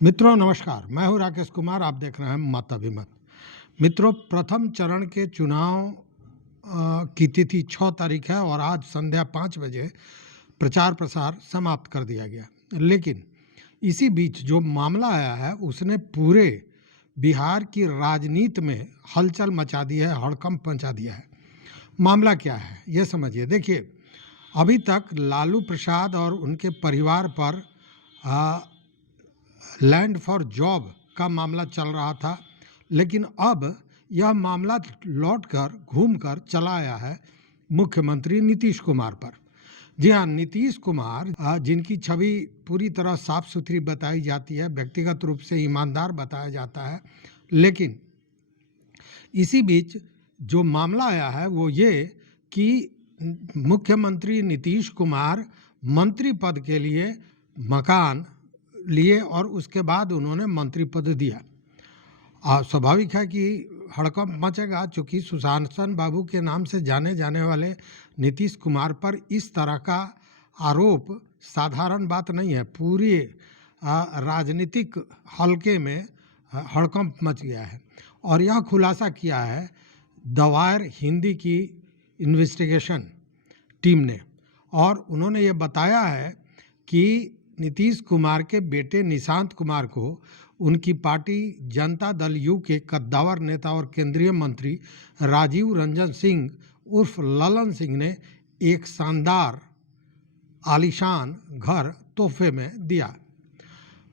मित्रों नमस्कार, मैं हूं राकेश कुमार। आप देख रहे हैं मत अभिमत। मित्रों, प्रथम चरण के चुनाव की तिथि 6 तारीख है और आज संध्या 5 बजे प्रचार प्रसार समाप्त कर दिया गया। लेकिन इसी बीच जो मामला आया है उसने पूरे बिहार की राजनीति में हलचल मचा दी है, हड़कंप मचा दिया है। मामला क्या है ये समझिए। देखिए, अभी तक लालू प्रसाद और उनके परिवार पर लैंड फॉर जॉब का मामला चल रहा था, लेकिन अब यह मामला लौटकर घूमकर चला आया है मुख्यमंत्री नीतीश कुमार पर। जी हाँ, नीतीश कुमार जिनकी छवि पूरी तरह साफ सुथरी बताई जाती है, व्यक्तिगत रूप से ईमानदार बताया जाता है, लेकिन इसी बीच जो मामला आया है वो ये कि मुख्यमंत्री नीतीश कुमार मंत्री पद के लिए मकान लिए और उसके बाद उन्होंने मंत्री पद दिया। स्वाभाविक है कि हड़कंप मचेगा, चूँकि सुशासन बाबू के नाम से जाने जाने वाले नीतीश कुमार पर इस तरह का आरोप साधारण बात नहीं है। पूरी राजनीतिक हलके में हड़कंप मच गया है और यह खुलासा किया है द वायर हिंदी की इन्वेस्टिगेशन टीम ने। और उन्होंने ये बताया है कि नीतीश कुमार के बेटे निशांत कुमार को उनकी पार्टी जनता दल यू के कद्दावर नेता और केंद्रीय मंत्री राजीव रंजन सिंह उर्फ ललन सिंह ने एक शानदार आलीशान घर तोहफे में दिया।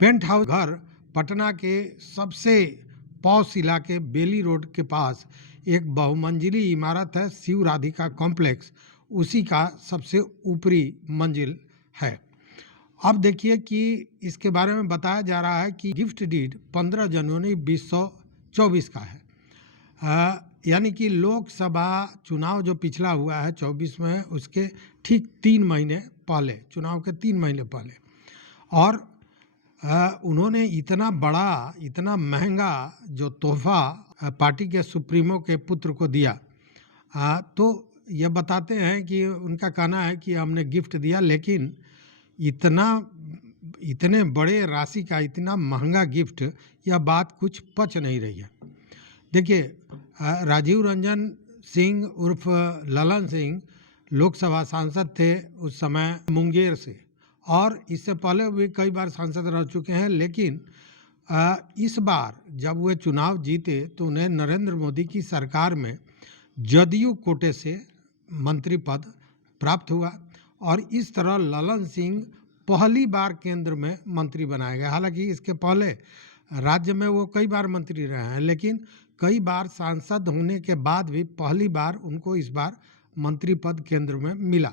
पेंट हाउस घर पटना के सबसे पॉश इलाके बेली रोड के पास एक बहुमंजिली इमारत है, शिव राधिका कॉम्प्लेक्स, उसी का सबसे ऊपरी मंजिल है। अब देखिए कि इसके बारे में बताया जा रहा है कि गिफ्ट डीड 15 जनवरी 2024 का है, यानी कि लोकसभा चुनाव जो पिछला हुआ है 24 में, उसके ठीक 3 महीने पहले, चुनाव के 3 महीने पहले। और उन्होंने इतना बड़ा, इतना महंगा जो तोहफा पार्टी के सुप्रीमो के पुत्र को दिया। तो ये बताते हैं कि उनका कहना है कि हमने गिफ्ट दिया, लेकिन इतने बड़े राशि का इतना महंगा गिफ्ट, यह बात कुछ पच नहीं रही है। देखिए, राजीव रंजन सिंह उर्फ ललन सिंह लोकसभा सांसद थे उस समय मुंगेर से, और इससे पहले वे कई बार सांसद रह चुके हैं। लेकिन इस बार जब वे चुनाव जीते तो उन्हें नरेंद्र मोदी की सरकार में जदयू कोटे से मंत्री पद प्राप्त हुआ और इस तरह ललन सिंह पहली बार केंद्र में मंत्री बनाए गए। हालांकि इसके पहले राज्य में वो कई बार मंत्री रहे हैं, लेकिन कई बार सांसद होने के बाद भी पहली बार उनको इस बार मंत्री पद केंद्र में मिला।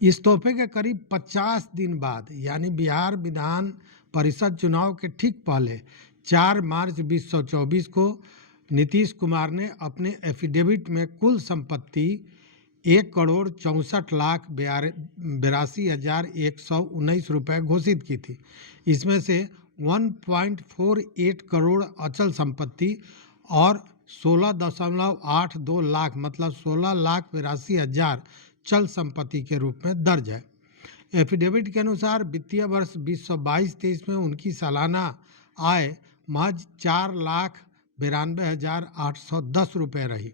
इस तोहफे के करीब 50 दिन बाद, यानी बिहार विधान परिषद चुनाव के ठीक पहले 4 मार्च 2024 को नीतीश कुमार ने अपने एफिडेविट में कुल संपत्ति 1,64,82,119 रुपये घोषित की थी। इसमें से 1.48 करोड़ अचल संपत्ति और 16.82 लाख, मतलब 16,82,000 चल संपत्ति के रूप में दर्ज है। एफिडेविट के अनुसार वित्तीय वर्ष 2022-23 में उनकी सालाना आय महज 4,92,810 रुपये रही।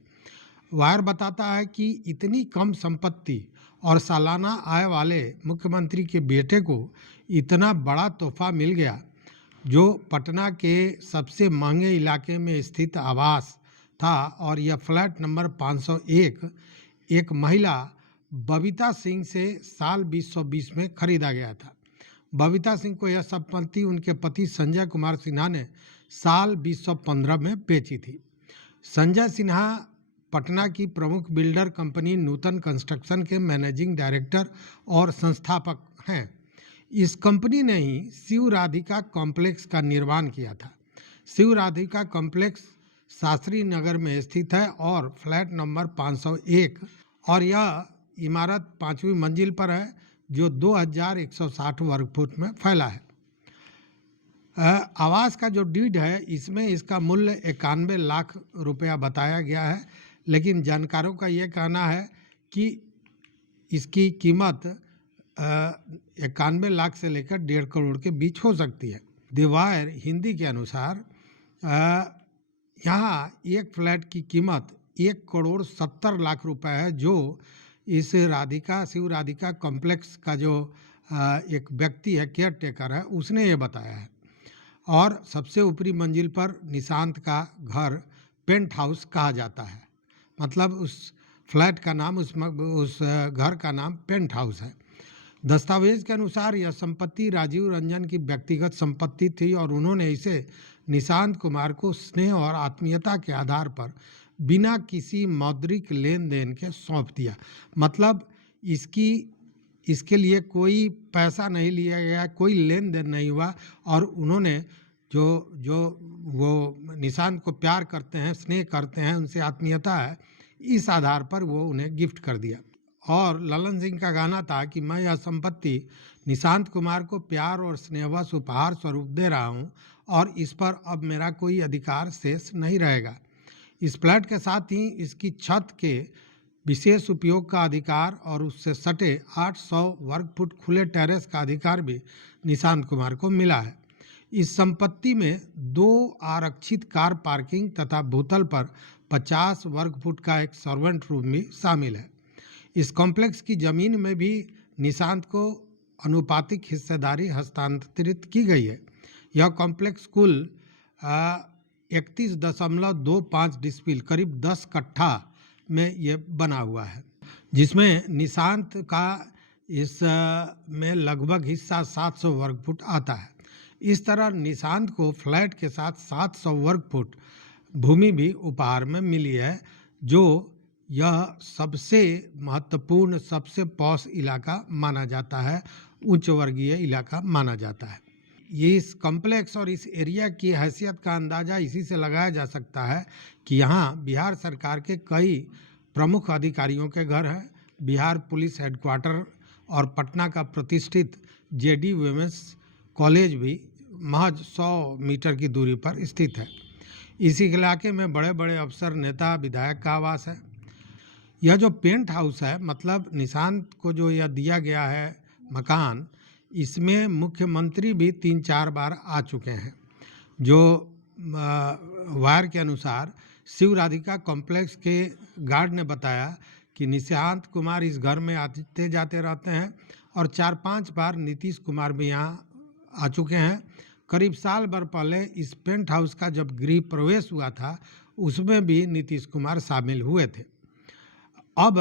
वायर बताता है कि इतनी कम संपत्ति और सालाना आय वाले मुख्यमंत्री के बेटे को इतना बड़ा तोहफा मिल गया, जो पटना के सबसे महंगे इलाके में स्थित आवास था, और यह फ्लैट नंबर 501 एक महिला बबीता सिंह से साल 2020 में खरीदा गया था। बबीता सिंह को यह संपत्ति उनके पति संजय कुमार सिन्हा ने साल 2015 में बेची थी। संजय सिन्हा पटना की प्रमुख बिल्डर कंपनी नूतन कंस्ट्रक्शन के मैनेजिंग डायरेक्टर और संस्थापक हैं। इस कंपनी ने ही शिव राधिका कॉम्प्लेक्स का निर्माण किया था। शिव राधिका कॉम्प्लेक्स शास्त्री नगर में स्थित है और फ्लैट नंबर 501, और यह इमारत 5वीं मंजिल पर है, जो 2160 वर्ग फुट में फैला है। आवास का जो डीड है, इसमें इसका मूल्य 91 लाख रुपया बताया गया है, लेकिन जानकारों का ये कहना है कि इसकी कीमत 91 लाख से लेकर 1.5 करोड़ के बीच हो सकती है। द वायर हिंदी के अनुसार यहाँ एक फ्लैट की कीमत 1,70,00,000 रुपए है, जो इस शिव राधिका कॉम्प्लेक्स का जो एक व्यक्ति है, केयर टेकर है, उसने ये बताया है। और सबसे ऊपरी मंजिल पर निशांत का घर पेंट हाउस कहा जाता है, मतलब उस फ्लैट का नाम, उस घर का नाम पेंट हाउस है। दस्तावेज के अनुसार यह संपत्ति राजीव रंजन की व्यक्तिगत संपत्ति थी और उन्होंने इसे निशांत कुमार को स्नेह और आत्मीयता के आधार पर बिना किसी मौद्रिक लेन देन के सौंप दिया। मतलब इसके लिए कोई पैसा नहीं लिया गया, कोई लेन देन नहीं हुआ, और उन्होंने जो वो निशांत को प्यार करते हैं, स्नेह करते हैं, उनसे आत्मीयता है, इस आधार पर वो उन्हें गिफ्ट कर दिया। और ललन सिंह का कहना था कि मैं यह संपत्ति निशांत कुमार को प्यार और स्नेहवश उपहार स्वरूप दे रहा हूं और इस पर अब मेरा कोई अधिकार शेष नहीं रहेगा। इस फ्लैट के साथ ही इसकी छत के विशेष उपयोग का अधिकार और उससे सटे 800 वर्ग फुट खुले टेरेस का अधिकार भी निशांत कुमार को मिला है। इस संपत्ति में 2 आरक्षित कार पार्किंग तथा भूतल पर 50 वर्ग फुट का एक सर्वेंट रूम भी शामिल है। इस कॉम्प्लेक्स की जमीन में भी निशांत को अनुपातिक हिस्सेदारी हस्तांतरित की गई है। यह कॉम्प्लेक्स कुल 31.25 डिस्पिल करीब 10 कट्ठा में ये बना हुआ है, जिसमें निशांत का इस में लगभग हिस्सा 700 वर्ग फुट आता है। इस तरह निशांत को फ्लैट के साथ 700 वर्ग फुट भूमि भी उपहार में मिली है, जो यह सबसे महत्वपूर्ण, सबसे पॉश इलाका माना जाता है, उच्च वर्गीय इलाका माना जाता है। ये इस कॉम्प्लेक्स और इस एरिया की हैसियत का अंदाज़ा इसी से लगाया जा सकता है कि यहाँ बिहार सरकार के कई प्रमुख अधिकारियों के घर हैं। बिहार पुलिस हेडक्वार्टर और पटना का प्रतिष्ठित जेडी वुमेन्स कॉलेज भी महज 100 मीटर की दूरी पर स्थित है। इसी इलाके में बड़े बड़े अफसर, नेता, विधायक का आवास है। यह जो पेंट हाउस है, मतलब निशांत को जो यह दिया गया है मकान, इसमें मुख्यमंत्री भी 3-4 बार आ चुके हैं। जो वायर के अनुसार शिव राधिका कॉम्प्लेक्स के गार्ड ने बताया कि निशांत कुमार इस घर में आते जाते रहते हैं और 4-5 बार नीतीश कुमार भी यहाँ आ चुके हैं। करीब साल भर पहले इस पेंट हाउस का जब गृह प्रवेश हुआ था, उसमें भी नीतीश कुमार शामिल हुए थे। अब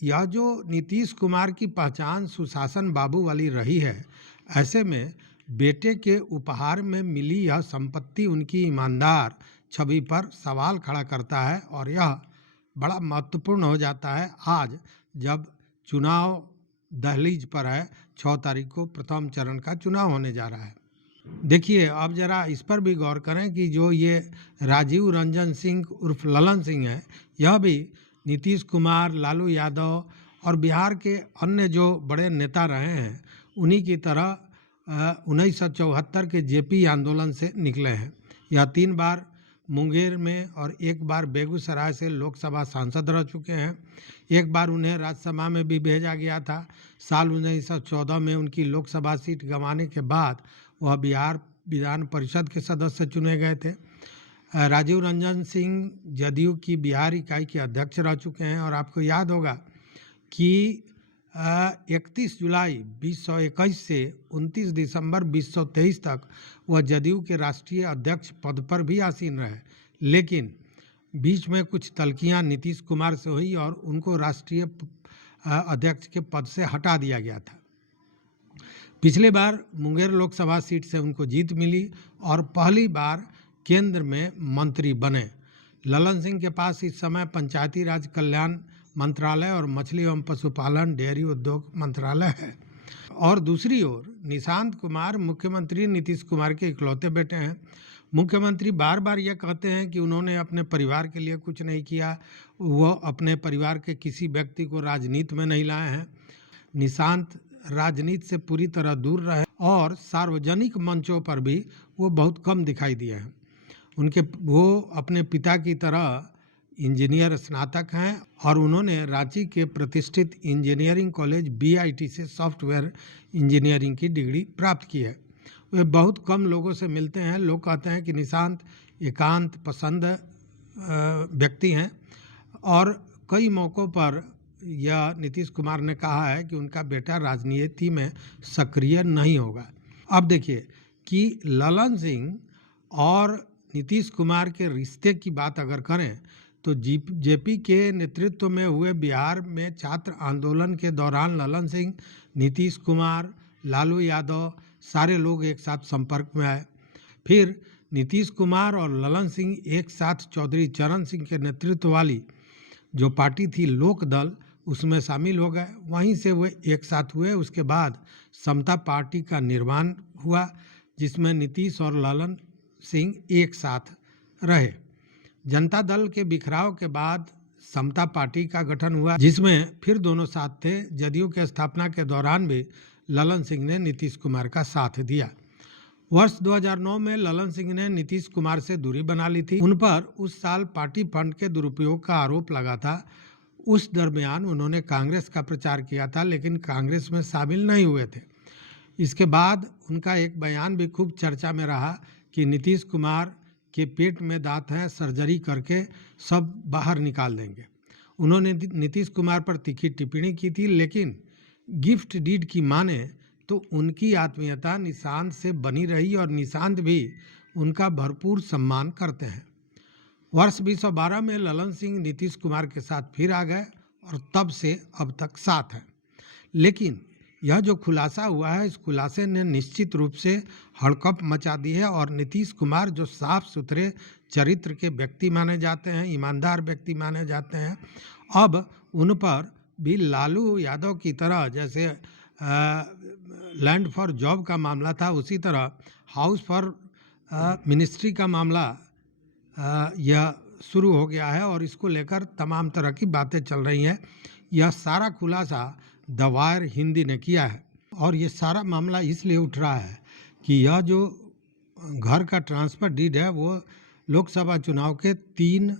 यह जो नीतीश कुमार की पहचान सुशासन बाबू वाली रही है, ऐसे में बेटे के उपहार में मिली यह संपत्ति उनकी ईमानदार छवि पर सवाल खड़ा करता है और यह बड़ा महत्वपूर्ण हो जाता है आज जब चुनाव दहलीज पर है। 6 तारीख को प्रथम चरण का चुनाव होने जा रहा है। देखिए, अब जरा इस पर भी गौर करें कि जो ये राजीव रंजन सिंह उर्फ ललन सिंह है, यह भी नीतीश कुमार, लालू यादव और बिहार के अन्य जो बड़े नेता रहे हैं, उन्हीं की तरह 1974 के जेपी आंदोलन से निकले हैं। यह 3 बार मुंगेर में और 1 बार बेगूसराय से लोकसभा सांसद रह चुके हैं। 1 बार उन्हें राज्यसभा में भी भेजा गया था। साल 1914 में उनकी लोकसभा सीट गंवाने के बाद वह बिहार विधान परिषद के सदस्य चुने गए थे। राजीव रंजन सिंह जदयू की बिहार इकाई के अध्यक्ष रह चुके हैं और आपको याद होगा कि 31 जुलाई 2021 से 29 दिसंबर 2023 तक वह जदयू के राष्ट्रीय अध्यक्ष पद पर भी आसीन रहे, लेकिन बीच में कुछ तल्खियां नीतीश कुमार से हुई और उनको राष्ट्रीय अध्यक्ष के पद से हटा दिया गया था। पिछले बार मुंगेर लोकसभा सीट से उनको जीत मिली और पहली बार केंद्र में मंत्री बने। ललन सिंह के पास इस समय पंचायती राज कल्याण मंत्रालय और मछली एवं पशुपालन डेयरी उद्योग मंत्रालय है। और दूसरी ओर निशांत कुमार मुख्यमंत्री नीतीश कुमार के इकलौते बेटे हैं। मुख्यमंत्री बार बार यह कहते हैं कि उन्होंने अपने परिवार के लिए कुछ नहीं किया, वो अपने परिवार के किसी व्यक्ति को राजनीति में नहीं लाए हैं। निशांत राजनीति से पूरी तरह दूर रहे और सार्वजनिक मंचों पर भी वो बहुत कम दिखाई दिए हैं। वो अपने पिता की तरह इंजीनियर स्नातक हैं और उन्होंने रांची के प्रतिष्ठित इंजीनियरिंग कॉलेज बीआईटी से सॉफ्टवेयर इंजीनियरिंग की डिग्री प्राप्त की है। वे बहुत कम लोगों से मिलते हैं। लोग कहते हैं कि निशांत एकांत पसंद व्यक्ति हैं और कई मौक़ों पर यह नीतीश कुमार ने कहा है कि उनका बेटा राजनीति में सक्रिय नहीं होगा। अब देखिए कि ललन सिंह और नीतीश कुमार के रिश्ते की बात अगर करें तो जेपी के नेतृत्व में हुए बिहार में छात्र आंदोलन के दौरान ललन सिंह, नीतीश कुमार, लालू यादव सारे लोग एक साथ संपर्क में आए। फिर नीतीश कुमार और ललन सिंह एक साथ चौधरी चरण सिंह के नेतृत्व वाली जो पार्टी थी लोक दल, उसमें शामिल हो गए। वहीं से वे एक साथ हुए। उसके बाद समता पार्टी का निर्माण हुआ जिसमें नीतीश और ललन सिंह एक साथ रहे। जनता दल के बिखराव के बाद समता पार्टी का गठन हुआ जिसमें फिर दोनों साथ थे। जदयू के स्थापना के दौरान भी ललन सिंह ने नीतीश कुमार का साथ दिया। वर्ष 2009 में ललन सिंह ने नीतीश कुमार से दूरी बना ली थी। उन पर उस साल पार्टी फंड के दुरुपयोग का आरोप लगा था। उस दरमियान उन्होंने कांग्रेस का प्रचार किया था लेकिन कांग्रेस में शामिल नहीं हुए थे। इसके बाद उनका एक बयान भी खूब चर्चा में रहा कि नीतीश कुमार के पेट में दांत हैं, सर्जरी करके सब बाहर निकाल देंगे। उन्होंने नीतीश कुमार पर तीखी टिप्पणी की थी लेकिन गिफ्ट डीड की माने तो उनकी आत्मीयता निशांत से बनी रही और निशांत भी उनका भरपूर सम्मान करते हैं। वर्ष 2012 में ललन सिंह नीतीश कुमार के साथ फिर आ गए और तब से अब तक साथ हैं। लेकिन यह जो खुलासा हुआ है, इस खुलासे ने निश्चित रूप से हड़कंप मचा दी है और नीतीश कुमार जो साफ सुथरे चरित्र के व्यक्ति माने जाते हैं, ईमानदार व्यक्ति माने जाते हैं, अब उन पर भी लालू यादव की तरह जैसे लैंड फॉर जॉब का मामला था उसी तरह हाउस फॉर मिनिस्ट्री का मामला यह शुरू हो गया है और इसको लेकर तमाम तरह की बातें चल रही हैं। यह सारा खुलासा द वायर हिंदी ने किया है और ये सारा मामला इसलिए उठ रहा है कि यह जो घर का ट्रांसफ़र डीड है वो लोकसभा चुनाव के 3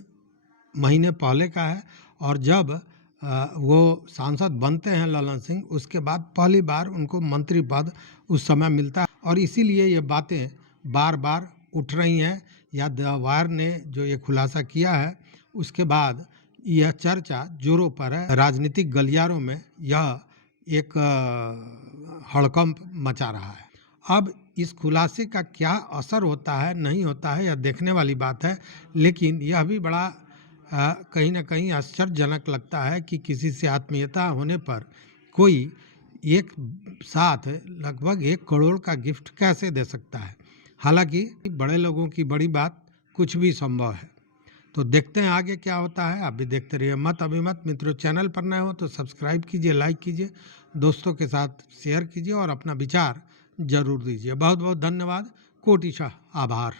महीने पहले का है और जब वो सांसद बनते हैं ललन सिंह, उसके बाद पहली बार उनको मंत्री पद उस समय मिलता है और इसीलिए ये बातें बार बार उठ रही हैं। या द वायर ने जो ये खुलासा किया है उसके बाद यह चर्चा जोरों पर है। राजनीतिक गलियारों में यह एक हड़कंप मचा रहा है। अब इस खुलासे का क्या असर होता है नहीं होता है यह देखने वाली बात है, लेकिन यह भी बड़ा कहीं ना कहीं आश्चर्यजनक लगता है कि किसी से आत्मीयता होने पर कोई एक साथ लगभग 1 करोड़ का गिफ्ट कैसे दे सकता है। हालांकि बड़े लोगों की बड़ी बात कुछ भी संभव है। तो देखते हैं आगे क्या होता है। आप भी देखते रहिए मत अभिमत। मित्रों, चैनल पर नए हो तो सब्सक्राइब कीजिए, लाइक कीजिए, दोस्तों के साथ शेयर कीजिए और अपना विचार जरूर दीजिए। बहुत बहुत धन्यवाद। कोटिशः आभार।